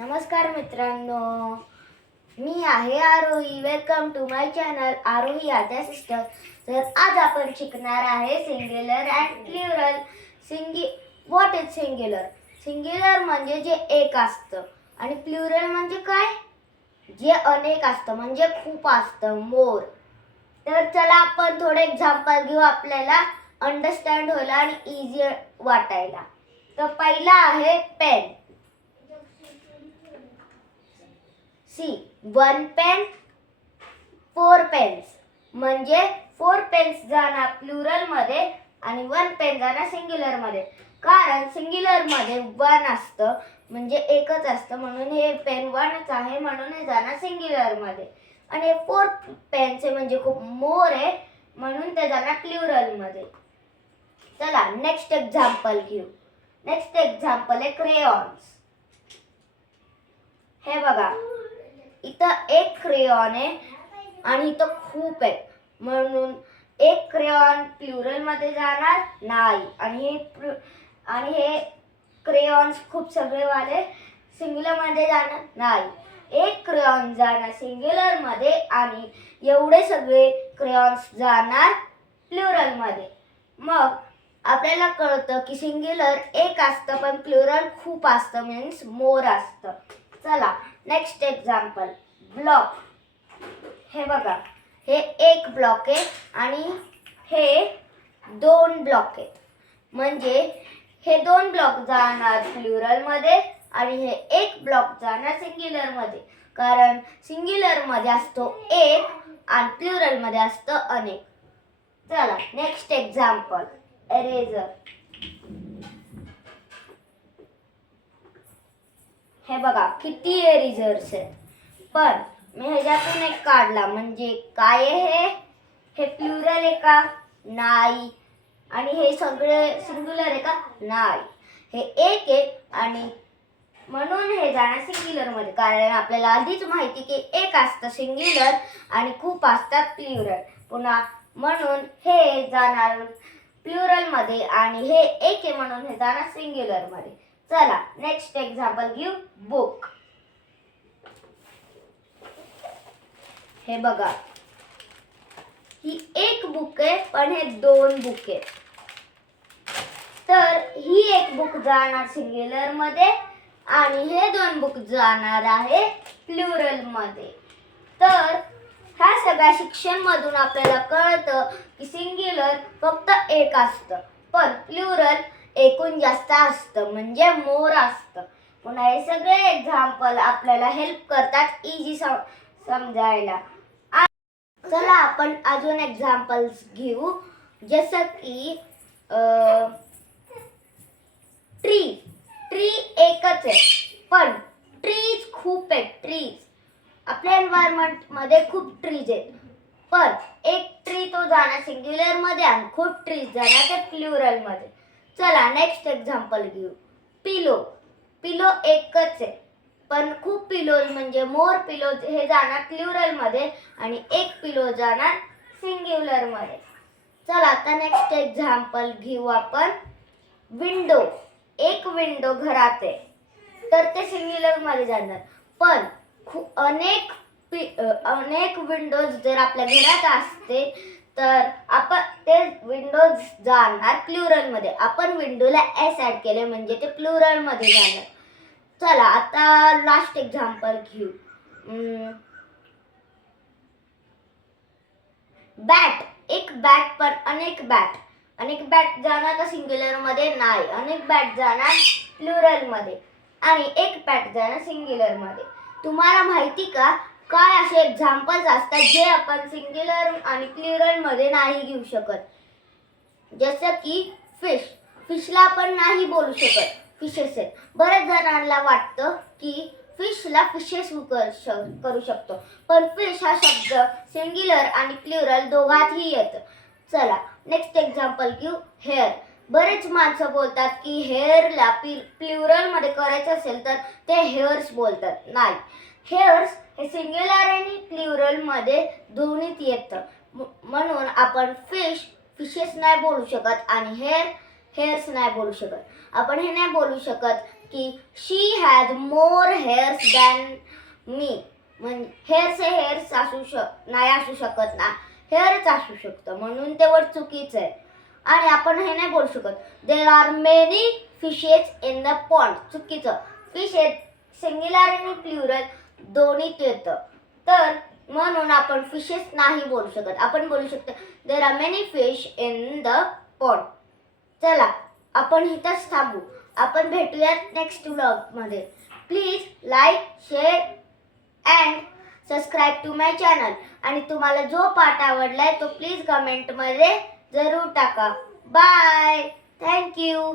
नमस्कार मित्रांनो, मी आहे Aarohi. Welcome to my channel Aarohi Aadya sister. तर आज आपण शिकणार आहे singular and plural. What is singular? Singular म्हणजे जे एक असतं आणि प्लुरल म्हणजे काय? जे अनेक असतं, म्हणजे खूप असतं, मोर. तर चला आपण थोडे एक्झाम्पल घेऊ, आपल्याला अंडरस्टँड व्हायला आणि इझी वाटायला. तर पहिला आहे पेन. सी 1 पेन 4 पेन्स, म्हणजे 4 पेन्स जाणार प्लुरल मध्ये आणि 1 पेन जाणार सिंग्युलर मध्ये. कारण सिंग्युलर मध्ये 1 असतं, म्हणजे एकच असतं, म्हणून हे पेन 1च आहे, म्हणून हे जाणार सिंग्युलर मध्ये. आणि 4 पेनचे म्हणजे खूप मोर आहे, म्हणून ते जाणार प्लुरल मध्ये. चला नेक्स्ट एक्झाम्पल घेऊ. नेक्स्ट एक्झाम्पल आहे क्रेयॉन्स. हे बघा, इथं एक क्रेयॉन आहे आणि इथं खूप आहे, म्हणून एक क्रेयॉन प्लुरल मध्ये जाणार नाही. आणि हे क्रेयॉन्स खूप सगळे वाले सिंग्युलर मध्ये जाणार नाही. एक क्रेयॉन जाणार सिंग्युलर मध्ये आणि एवढे सगळे क्रेयॉन्स जाणार प्लुरल मध्ये. मग आपल्याला कळतं की सिंग्युलर एक असतं पण प्लुरल खूप असतं, मीन्स मोर असतं. चला नेक्स्ट एक्झाम्पल, ब्लॉक. हे बघा, हे एक ब्लॉक आहे आणि हे 2 ब्लॉक आहेत, म्हणजे हे 2 ब्लॉक जाणार प्लुरल मध्ये आणि हे एक ब्लॉक जाणार सिंग्युलर मध्ये. कारण सिंग्युलर मध्ये असतो एक आणि प्लुरल मध्ये असतं अनेक. चला नेक्स्ट एक्झाम्पल, इरेजर. हे बघा किती इरेजर्स आहेत, पण मी ह्याच्यातून एक काढला, म्हणजे काय आहे हे प्लुरल आहे का? नाही. आणि हे सगळे सिंग्युलर आहे का? नाही. हे एक आहे आणि म्हणून हे जाणार सिंग्युलर मध्ये. कारण आपल्याला आधीच माहिती की एक असतं सिंग्युलर आणि खूप असतात प्लुरल. पुन्हा म्हणून हे जाणार प्लुरल मध्ये आणि हे एक आहे, म्हणून हे जाणार सिंग्युलर मध्ये. चला नेक्स्ट एक्झाम्पल घेऊ, बुक. हे बघा, ही एक बुक आहे पण हे 2 बुक आहे. तर ही एक बुक जाणार सिंग्युलर मध्ये आणि हे 2 बुक जाणार आहे प्लुरल मध्ये. तर ह्या सगळ्या शिक्षण मधून आपल्याला कळतं की सिंग्युलर फक्त एक असतं, पण प्लुरल एकूण जास्त असतं, म्हणजे मोर असतं. पुन्हा हे सगळे एक्झाम्पल आपल्याला हेल्प करतात इझी समजायला. चला आपण अजून एक्झाम्पल्स घेऊ, जसं की ट्री. ट्री एकच आहे पण ट्रीज खूप आहेत. ट्रीज आपल्या एन्व्हायरमेंट मध्ये खूप ट्रीज आहेत, पण एक ट्री तो जाणार सिंग्युलर मध्ये आणि खूप ट्रीज जाणार ते प्लुरल मध्ये. चला नेक्स्ट एक्झाम्पल घेऊ, पिलो. पिलो एकच आहे पण खूप पिलोज, म्हणजे मोर पिलोज, हे जाणार प्लुरल मध्ये आणि एक पिलो जाणार सिंग्युलर मध्ये. चला आता नेक्स्ट एक्झाम्पल घेऊ आपण, विंडो. एक विंडो घरात आहे तर ते सिंग्युलर मध्ये जाणार, पण अनेक विंडोज जर आपल्या घरात असते तर आपण ते विंडोज जाणार प्लुरल मध्ये. आपण विंडोला एस ऍड केले म्हणजे ते प्लुरल मध्ये जाणार. चला आता लास्ट एक्झाम्पल घेऊ, बॅट. एक बॅट पण अनेक बॅट. अनेक बॅट जाणार का सिंग्युलर मध्ये? नाही. अनेक बॅट जाणार प्लुरल मध्ये आणि एक बॅट जाणार सिंग्युलर मध्ये. तुम्हाला माहिती का काय असे एक्झाम्पल्स असतात जे आपण सिंग्युलर आणि प्लुरल मध्ये नाही घेऊ शकत? जसं की फिश. फिशला आपण नाही बोलू शकत, फिशेस आहेत. बऱ्याच जणांना वाटतं की फिशला फिशेस करू शकतो, पण फिश हा शब्द सिंग्युलर आणि प्लुरल दोघातही येतं. चला नेक्स्ट एक्झाम्पल घेऊ, हेअर. बरेच माणसं बोलतात की हेअरला प्लुरल मध्ये करायचं असेल तर ते हेअर्स बोलतात. नाही, हेअर्स हे सिंग्युलर आणि प्लुरल मध्ये दोन्हीत येतं, म्हणून आपण फिशेस नाही बोलू शकत आणि हेअर्स नाही बोलू शकत. आपण हे नाही बोलू शकत की शी हॅज मोर हेअर्स दॅन मी. म्हणजे हेअर्स नाही असू शकत ना, हेअरच असू शकतं, म्हणून ते वर्ड चुकीचं आहे. आणि आपण हे नाही बोलू शकत देर are many fishes in the pond. चुकीचं. फिश हे सिंग्युलर आणि प्लुरल दोन्हीत येतं, तर म्हणून आपण फिशेस नाही बोलू शकत. आपण बोलू शकतो there are many fish in the pond. चला आपण इथंच थांबू. आपण भेटूयात नेक्स्ट व्लॉगमध्ये. Please like, share and subscribe to my channel. आणि तुम्हाला जो पार्ट आवडलाय तो प्लीज कमेंटमध्ये जरूर टाका. बाय. थँक्यू.